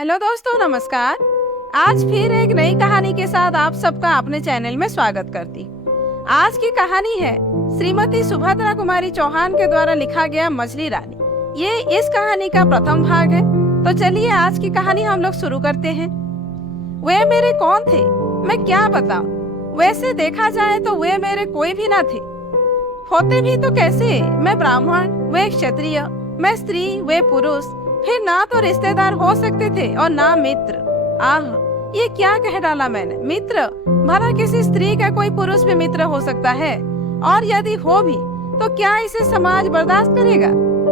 Hello दोस्तों, नमस्कार। आज फिर एक नई कहानी के साथ आप सबका अपने चैनल में स्वागत करती। आज की कहानी है श्रीमती सुभद्रा कुमारी चौहान के द्वारा लिखा गया मछली रानी। ये इस कहानी का प्रथम भाग है। तो चलिए आज की कहानी हम लोग शुरू करते हैं। वे मेरे कौन थे, मैं क्या बताऊं। वैसे देखा जाए तो वे मेरे कोई भी ना थे। होते भी तो कैसे, मैं ब्राह्मण, वे क्षत्रिय, मैं स्त्री, वे पुरुष। फिर ना तो रिश्तेदार हो सकते थे और ना मित्र। आह, ये क्या कह डाला मैंने, मित्र। भला किसी स्त्री का कोई पुरुष भी मित्र हो सकता है, और यदि हो भी तो क्या इसे समाज बर्दाश्त करेगा।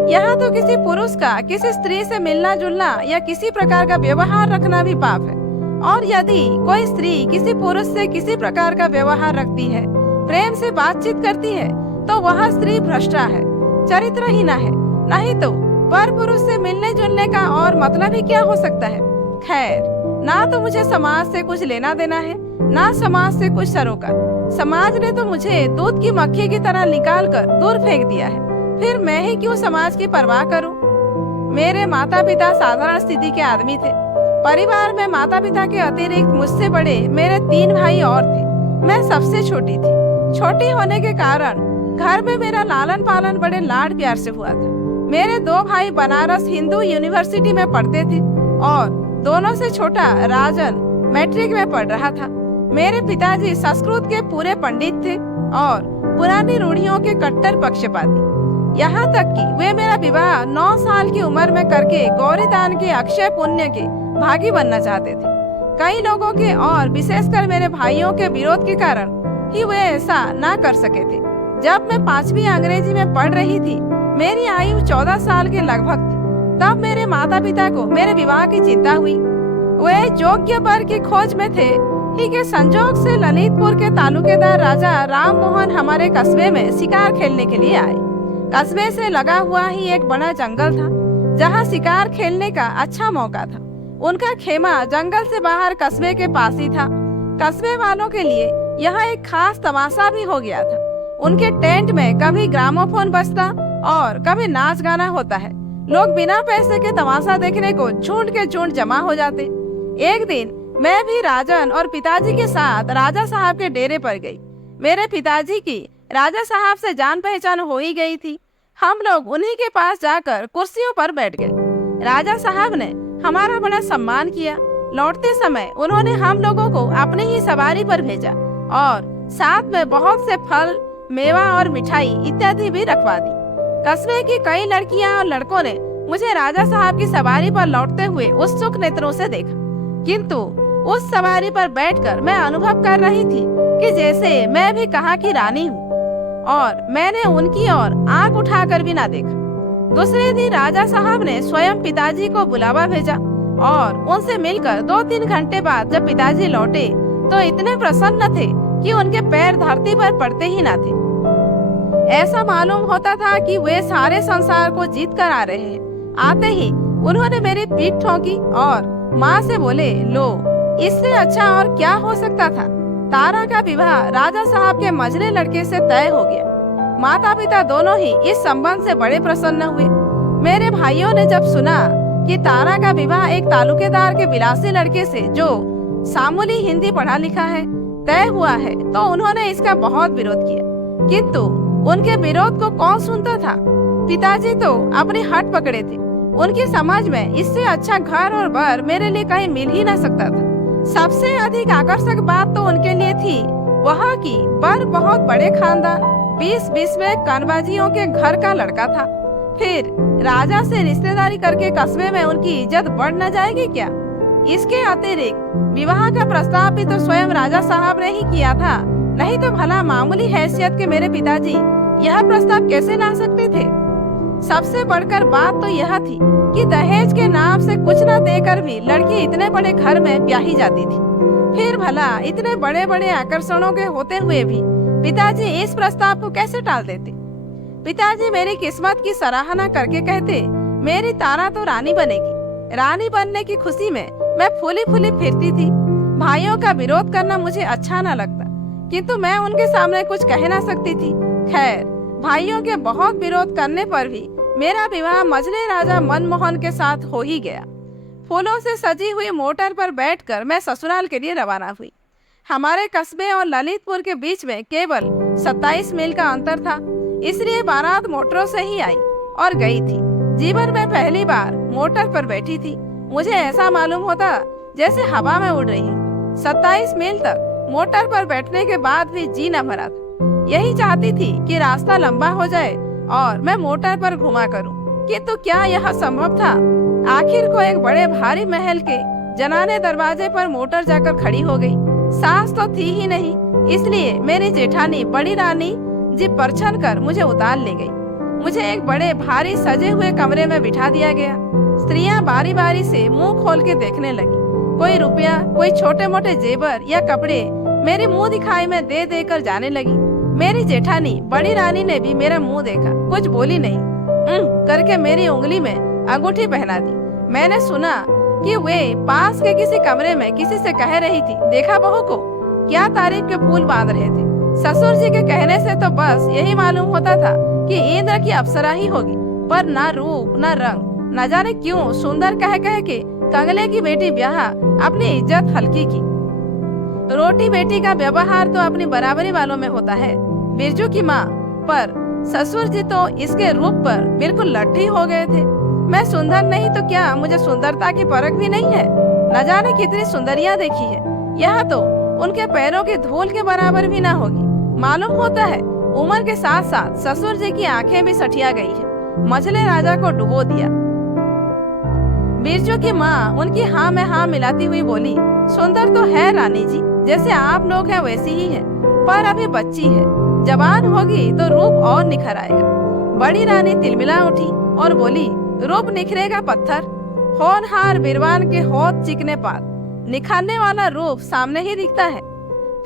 यहाँ तो किसी पुरुष का किसी स्त्री से मिलना जुलना या किसी प्रकार का व्यवहार रखना भी पाप है। और यदि कोई स्त्री किसी पुरुष से किसी प्रकार का व्यवहार रखती है, प्रेम से बातचीत करती है, तो वह स्त्री भ्रष्टा है, चरित्रहीना है। नहीं तो पर पुरुष से मिलने जुलने का और मतलब ही क्या हो सकता है। खैर, ना तो मुझे समाज से कुछ लेना देना है, ना समाज से कुछ सरोकार। समाज ने तो मुझे दूध की मक्खी की तरह निकाल कर दूर फेंक दिया है। फिर मैं ही क्यों समाज की परवाह करूं। मेरे माता पिता साधारण स्थिति के आदमी थे। परिवार में माता पिता के अतिरिक्त मुझसे बड़े मेरे 3 भाई और थे। मैं सबसे छोटी थी। छोटी होने के कारण घर में मेरा लालन पालन बड़े लाड प्यार से हुआ था। मेरे 2 भाई बनारस हिंदू यूनिवर्सिटी में पढ़ते थे और दोनों से छोटा राजन मैट्रिक में पढ़ रहा था। मेरे पिताजी संस्कृत के पूरे पंडित थे और पुरानी रूढ़ियों के कट्टर पक्षपाती। यहाँ तक कि वे मेरा विवाह 9 साल की उम्र में करके गौरीदान के अक्षय पुण्य के भागी बनना चाहते थे। कई लोगों के और विशेषकर मेरे भाइयों के विरोध के कारण ही वे ऐसा ना कर सके थे। जब मैं 5वीं अंग्रेजी में पढ़ रही थी, मेरी आयु 14 साल के लगभग थी, तब मेरे माता पिता को मेरे विवाह की चिंता हुई। वे योग्य वर की खोज में थे ही के संजोग से ललितपुर के तालुकेदार राजा राम मोहन हमारे कस्बे में शिकार खेलने के लिए आए। कस्बे से लगा हुआ ही एक बड़ा जंगल था, जहाँ शिकार खेलने का अच्छा मौका था। उनका खेमा जंगल से बाहर कस्बे के पास ही था। कस्बे वालों के लिए यह एक खास तमाशा भी हो गया था। उनके टेंट में कभी ग्रामोफोन बजता और कभी नाच गाना होता है। लोग बिना पैसे के तमाशा देखने को झुंड के झुंड जमा हो जाते। एक दिन मैं भी राजन और पिताजी के साथ राजा साहब के डेरे पर गई। मेरे पिताजी की राजा साहब से जान पहचान हो ही गई थी। हम लोग उन्हीं के पास जाकर कुर्सियों पर बैठ गए। राजा साहब ने हमारा बड़ा सम्मान किया। लौटते समय उन्होंने हम लोगों को अपनी ही सवारी पर भेजा और साथ में बहुत से फल, मेवा और मिठाई इत्यादि भी रखवा दी। कस्बे की कई लड़कियां और लड़कों ने मुझे राजा साहब की सवारी पर लौटते हुए उत्सुक नेत्रों से देखा, किंतु उस सवारी पर बैठकर मैं अनुभव कर रही थी कि जैसे मैं भी कहाँ की रानी हूँ, और मैंने उनकी ओर आंख उठाकर भी ना देखा। दूसरे दिन राजा साहब ने स्वयं पिताजी को बुलावा भेजा और उनसे मिलकर 2-3 घंटे बाद जब पिताजी लौटे तो इतने प्रसन्न थे कि उनके पैर धरती पर पड़ते ही ना थे। ऐसा मालूम होता था कि वे सारे संसार को जीत कर आ रहे हैं। आते ही उन्होंने मेरी पीठ ठोकी और माँ से बोले, लो, इससे अच्छा और क्या हो सकता था। तारा का विवाह राजा साहब के मझले लड़के से तय हो गया। माता पिता दोनों ही इस संबंध से बड़े प्रसन्न हुए। मेरे भाइयों ने जब सुना कि तारा का विवाह एक तालुकेदार के विलासी लड़के से, जो सामूली हिंदी पढ़ा लिखा है, तय हुआ है, तो उन्होंने इसका बहुत विरोध किया। किंतु उनके विरोध को कौन सुनता था। पिताजी तो अपनी हट पकड़े थे। उनकी समझ में इससे अच्छा घर और वर मेरे लिए कहीं मिल ही ना सकता था। सबसे अधिक आकर्षक बात तो उनके लिए थी वह कि वर बहुत बड़े खानदान 20-20वें कनबाजियों के घर का लड़का था। फिर राजा से रिश्तेदारी करके कस्बे में उनकी इज्जत बढ़ न जाएगी क्या। इसके अतिरिक्त विवाह का प्रस्ताव भी तो स्वयं राजा साहब ने ही किया था। नहीं तो भला मामूली हैसियत के मेरे पिताजी यह प्रस्ताव कैसे ला सकते थे। सबसे बढ़कर बात तो यह थी कि दहेज के नाम से कुछ न देकर भी लड़की इतने बड़े घर में ब्याही जाती थी। फिर भला इतने बड़े बड़े आकर्षणों के होते हुए भी पिताजी इस प्रस्ताव को कैसे टाल देते। पिताजी मेरी किस्मत की सराहना करके कहते, मेरी तारा तो रानी बनेगी। रानी बनने की खुशी में मैं फूली फूली फिरती थी। भाइयों का विरोध करना मुझे अच्छा न लगता, किंतु मैं उनके सामने कुछ कह ना सकती थी। खैर, भाइयों के बहुत विरोध करने पर भी मेरा विवाह मझले राजा मनमोहन के साथ हो ही गया। फूलों से सजी हुई मोटर पर बैठकर मैं ससुराल के लिए रवाना हुई। हमारे कस्बे और ललितपुर के बीच में केवल 27 मील का अंतर था, इसलिए बारात मोटरों से ही आई और गई थी। जीवन में पहली बार मोटर पर बैठी थी। मुझे ऐसा मालूम होता जैसे हवा में उड़ रही हूँ। 27 मील तक मोटर पर बैठने के बाद भी जी न भरा था। यही चाहती थी कि रास्ता लंबा हो जाए और मैं मोटर पर घुमा करूं, किंतु क्या यह संभव था? आखिर को एक बड़े भारी महल के जनाने दरवाजे पर मोटर जाकर खड़ी हो गई। सास तो थी ही नहीं, इसलिए मेरी जेठानी बड़ी रानी जीप पर छन कर मुझे उतार ले गई। मुझे एक बड़े भारी सजे हुए कमरे में बिठा दिया गया। स्त्रियां बारी बारी से मुंह खोल के देखने लगी। कोई रुपया, कोई छोटे मोटे जेवर या कपड़े मेरे मुंह दिखाई में दे देकर जाने लगी। मेरी जेठानी बड़ी रानी ने भी मेरा मुंह देखा, कुछ बोली नहीं, करके मेरी उंगली में अंगूठी पहना दी। मैंने सुना कि वे पास के किसी कमरे में किसी से कह रही थी, देखा बहू को क्या तारीफ के फूल बांध रहे थे। ससुर जी के कहने से तो बस यही मालूम होता था कि इंद्र की अप्सरा ही होगी, पर ना रूप ना रंग, न जाने क्यों सुंदर कह कह के कंगले की बेटी ब्याह अपनी इज्जत हल्की की। रोटी बेटी का व्यवहार तो अपनी बराबरी वालों में होता है। बिरजू की माँ पर ससुर जी तो इसके रूप पर बिल्कुल लट्ठी हो गए थे। मैं सुंदर नहीं तो क्या मुझे सुंदरता की परख भी नहीं है? न जाने कितनी सुंदरियां देखी है, यह तो उनके पैरों की धूल के बराबर भी ना होगी। मालूम होता है उम्र के साथ साथ ससुर जी की आंखें भी सठिया गई है। मझले राजा को डुबो दिया। बिरजू की माँ उनकी हाँ में हाँ मिलाती हुई बोली, सुंदर तो है रानी जी, जैसे आप लोग हैं वैसी ही है, पर अभी बच्ची है, जवान होगी तो रूप और निखर आएगा। बड़ी रानी तिलमिला उठी और बोली, रूप निखरेगा पत्थर, होनहार बिरवान के होठ चिकने पात, निखारने वाला रूप सामने ही दिखता है।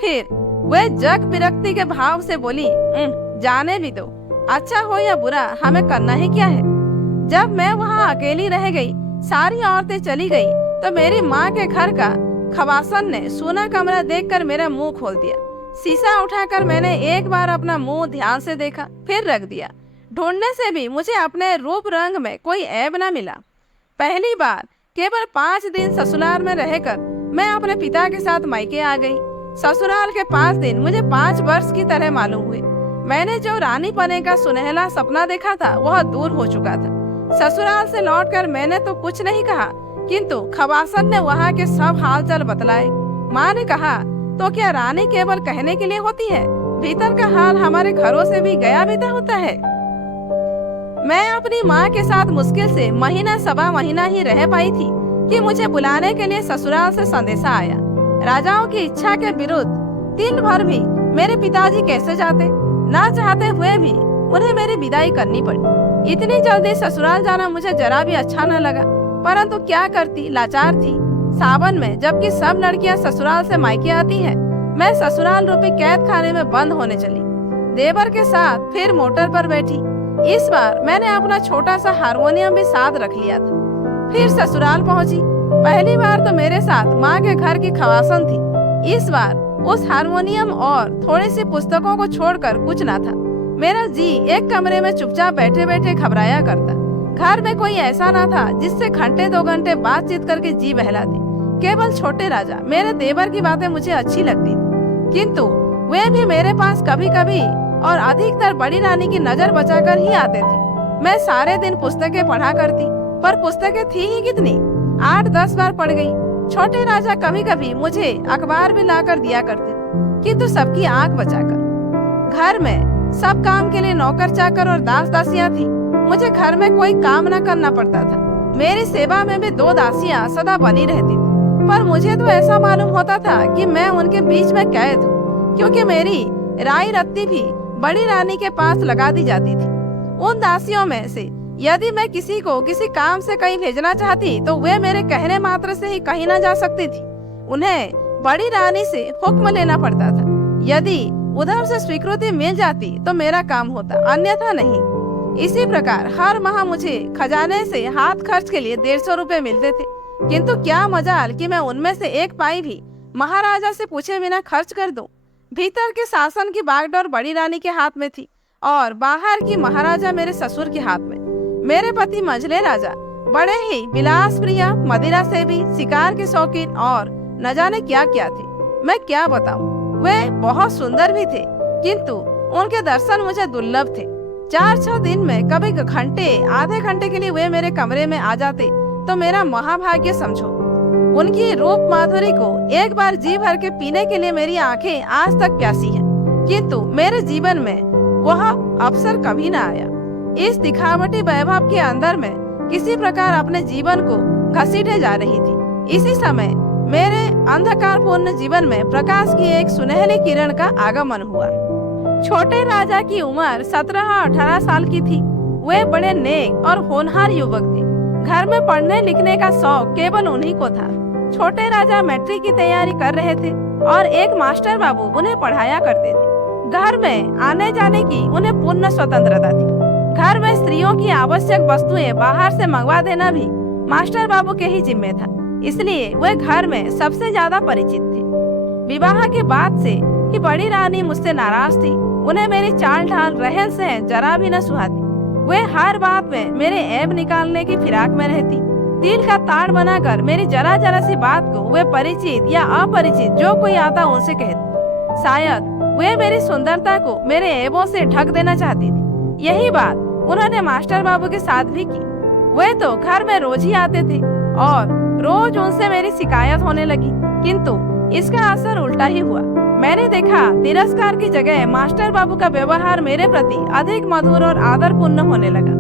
फिर वह जग विरक्ति के भाव से बोली, जाने भी दो, अच्छा हो या बुरा हमें करना ही क्या है। जब मैं वहाँ अकेली रह गई, सारी औरतें चली गई, तो मेरी माँ के घर का खवासन ने सूना कमरा देखकर मेरा मुंह खोल दिया। शीशा उठाकर मैंने एक बार अपना मुंह ध्यान से देखा, फिर रख दिया। ढूंढने से भी मुझे अपने रूप रंग में कोई ऐब न मिला। पहली बार केवल 5 दिन ससुराल में रहकर मैं अपने पिता के साथ मायके आ गई। ससुराल के 5 दिन मुझे 5 वर्ष की तरह मालूम हुए। मैंने जो रानी पने का सुनहला सपना देखा था वह दूर हो चुका था। ससुराल से लौटकर मैंने तो कुछ नहीं कहा, किंतु खवासन ने वहाँ के सब हालचाल बतलाए। माँ ने कहा, तो क्या रानी केवल कहने के लिए होती है? भीतर का हाल हमारे घरों से भी गया बीता होता है। मैं अपनी माँ के साथ मुश्किल से महीना सवा महीना ही रह पाई थी कि मुझे बुलाने के लिए ससुराल से संदेशा आया। राजाओं की इच्छा के विरुद्ध दिन भर भी मेरे पिताजी कैसे जाते, ना चाहते हुए भी उन्हें मेरी विदाई करनी पड़ी। इतनी जल्दी ससुराल जाना मुझे जरा भी अच्छा न लगा, परंतु क्या करती, लाचार थी। सावन में जबकि सब लड़कियां ससुराल से मायके आती हैं, मैं ससुराल रूपी कैद खाने में बंद होने चली। देवर के साथ फिर मोटर पर बैठी। इस बार मैंने अपना छोटा सा हारमोनियम भी साथ रख लिया था। फिर ससुराल पहुंची। पहली बार तो मेरे साथ माँ के घर की खवासन थी। इस बार उस हारमोनियम और थोड़ी सी पुस्तकों को छोड़कर कुछ ना था। मेरा जी एक कमरे में चुपचाप बैठे बैठे घबराया करता। घर में कोई ऐसा ना था जिससे घंटे 2 घंटे बातचीत करके जी बहला दे। केवल छोटे राजा मेरे देवर की बातें मुझे अच्छी लगती थी, किंतु वे भी मेरे पास कभी कभी और अधिकतर बड़ी रानी की नजर बचाकर ही आते थे। मैं सारे दिन पुस्तकें पढ़ा करती, पर पुस्तकें थी ही कितनी, 8-10 बार पढ़ गई। छोटे राजा कभी कभी मुझे अखबार भी लाकर दिया करते, किंतु सबकी आंख बचाकर। घर में सब काम के लिए नौकर चाकर और दास दासियां थी। मुझे घर में कोई काम न करना पड़ता था। मेरी सेवा में भी 2 दासियां सदा बनी रहती थी, पर मुझे तो ऐसा मालूम होता था कि मैं उनके बीच में कैद हूँ, क्योंकि मेरी राई रत्ती भी बड़ी रानी के पास लगा दी जाती थी। उन दासियों में से यदि मैं किसी को किसी काम से कहीं भेजना चाहती तो वे मेरे कहने मात्र से ही कहीं न जा सकती थी। उन्हें बड़ी रानी से हुक्म लेना पड़ता था। यदि उधर से स्वीकृति मिल जाती तो मेरा काम होता, अन्यथा नहीं। इसी प्रकार हर माह मुझे खजाने से हाथ खर्च के लिए 150 रुपए मिलते थे, किंतु क्या मजाल कि मैं उनमें से 1 पाई भी महाराजा से पूछे बिना खर्च कर दूं। भीतर के शासन की बागडोर बड़ी रानी के हाथ में थी और बाहर की महाराजा मेरे ससुर के हाथ में। मेरे पति मंझले राजा बड़े ही विलास प्रिय, मदिरा से भी, शिकार के शौकीन और न जाने क्या क्या थे। मैं क्या बताऊं, वे बहुत सुंदर भी थे, किंतु उनके दर्शन मुझे दुर्लभ थे। 4-6 दिन में कभी घंटे, आधे घंटे के लिए वे मेरे कमरे में आ जाते तो मेरा महाभाग्य समझो। उनकी रूप माधुरी को एक बार जी भर के पीने के लिए मेरी आंखें आज तक प्यासी हैं, किंतु मेरे जीवन में वह अवसर कभी न आया। इस दिखावटी वैभव के अंदर में किसी प्रकार अपने जीवन को घसीटे जा रही थी। इसी समय मेरे अंधकारपूर्ण जीवन में प्रकाश की एक सुनहरी किरण का आगमन हुआ। छोटे राजा की उम्र 17-18 साल की थी। वे बड़े नेक और होनहार युवक थे। घर में पढ़ने लिखने का शौक केवल उन्हीं को था। छोटे राजा मैट्रिक की तैयारी कर रहे थे और एक मास्टर बाबू उन्हें पढ़ाया करते थे। घर में आने जाने की उन्हें पूर्ण स्वतंत्रता थी। घर में स्त्रियों की आवश्यक वस्तुएं बाहर से मंगवा देना भी मास्टर बाबू के ही जिम्मे था, इसलिए वे घर में सबसे ज्यादा परिचित थे। विवाह के बाद से ही बड़ी रानी मुझसे नाराज थी। उन्हें मेरी चाल ढाल, रहन सहन जरा भी न सुहाती। वे हर बात में मेरे ऐब निकालने की फिराक में रहती। तिल का ताड़ बनाकर मेरी जरा जरा सी बात को वे परिचित या अपरिचित जो कोई आता उनसे कहती। शायद वे मेरी सुंदरता को मेरे ऐबों से ढक देना चाहती थी। यही बात उन्होंने मास्टर बाबू के साथ भी की। वे तो घर में रोज ही आते थे और रोज उनसे मेरी शिकायत होने लगी, किंतु इसका असर उल्टा ही हुआ। मैंने देखा तिरस्कार की जगह मास्टर बाबू का व्यवहार मेरे प्रति अधिक मधुर और आदरपूर्ण होने लगा।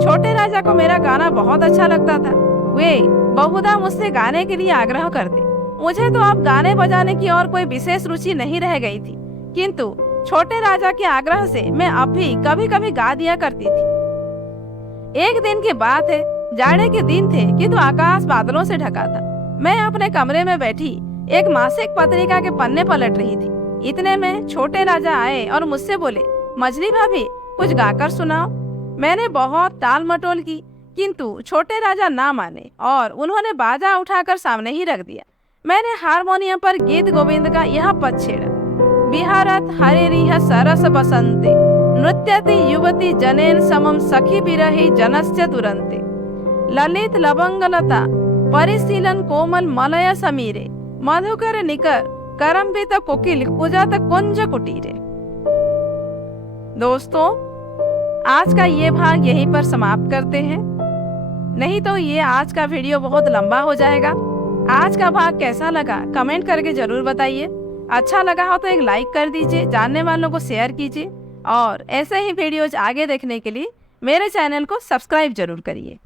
छोटे राजा को मेरा गाना बहुत अच्छा लगता था। वे बहुधा मुझसे गाने के लिए आग्रह करते। मुझे तो अब गाने बजाने की और कोई विशेष रुचि नहीं रह गई थी, किंतु छोटे राजा के आग्रह से मैं अब भी कभी कभी गा दिया करती थी। एक दिन की बात है, जाड़े के दिन थे किंतु आकाश बादलों से ढका था। मैं अपने कमरे में बैठी एक मासिक पत्रिका के पन्ने पलट रही थी। इतने में छोटे राजा आए और मुझसे बोले, मछली भाभी कुछ गाकर सुनाओ। मैंने बहुत टाल मटोल की, किंतु छोटे राजा ना माने और उन्होंने बाजा उठाकर सामने ही रख दिया। मैंने हारमोनियम पर गीत गोविंद का यह पद छेड़ा, बिहारत हरिरिह सरस बसंते, नृत्यति युवती जनेन समम सखी बिरहि जनस्य दुरंते, ललित लवंगलता परिशीलन कोमल मलय समीरे, मधुकर निकर करम्बित कोकिल कुजत कुंज कुटीरे। दोस्तों, आज का ये भाग यहीं पर समाप्त करते हैं, नहीं तो ये आज का वीडियो बहुत लंबा हो जाएगा। आज का भाग कैसा लगा कमेंट करके जरूर बताइए। अच्छा लगा हो तो एक लाइक कर दीजिए, जानने वालों को शेयर कीजिए और ऐसे ही वीडियोज आगे देखने के लिए मेरे चैनल को सब्सक्राइब जरूर करिए।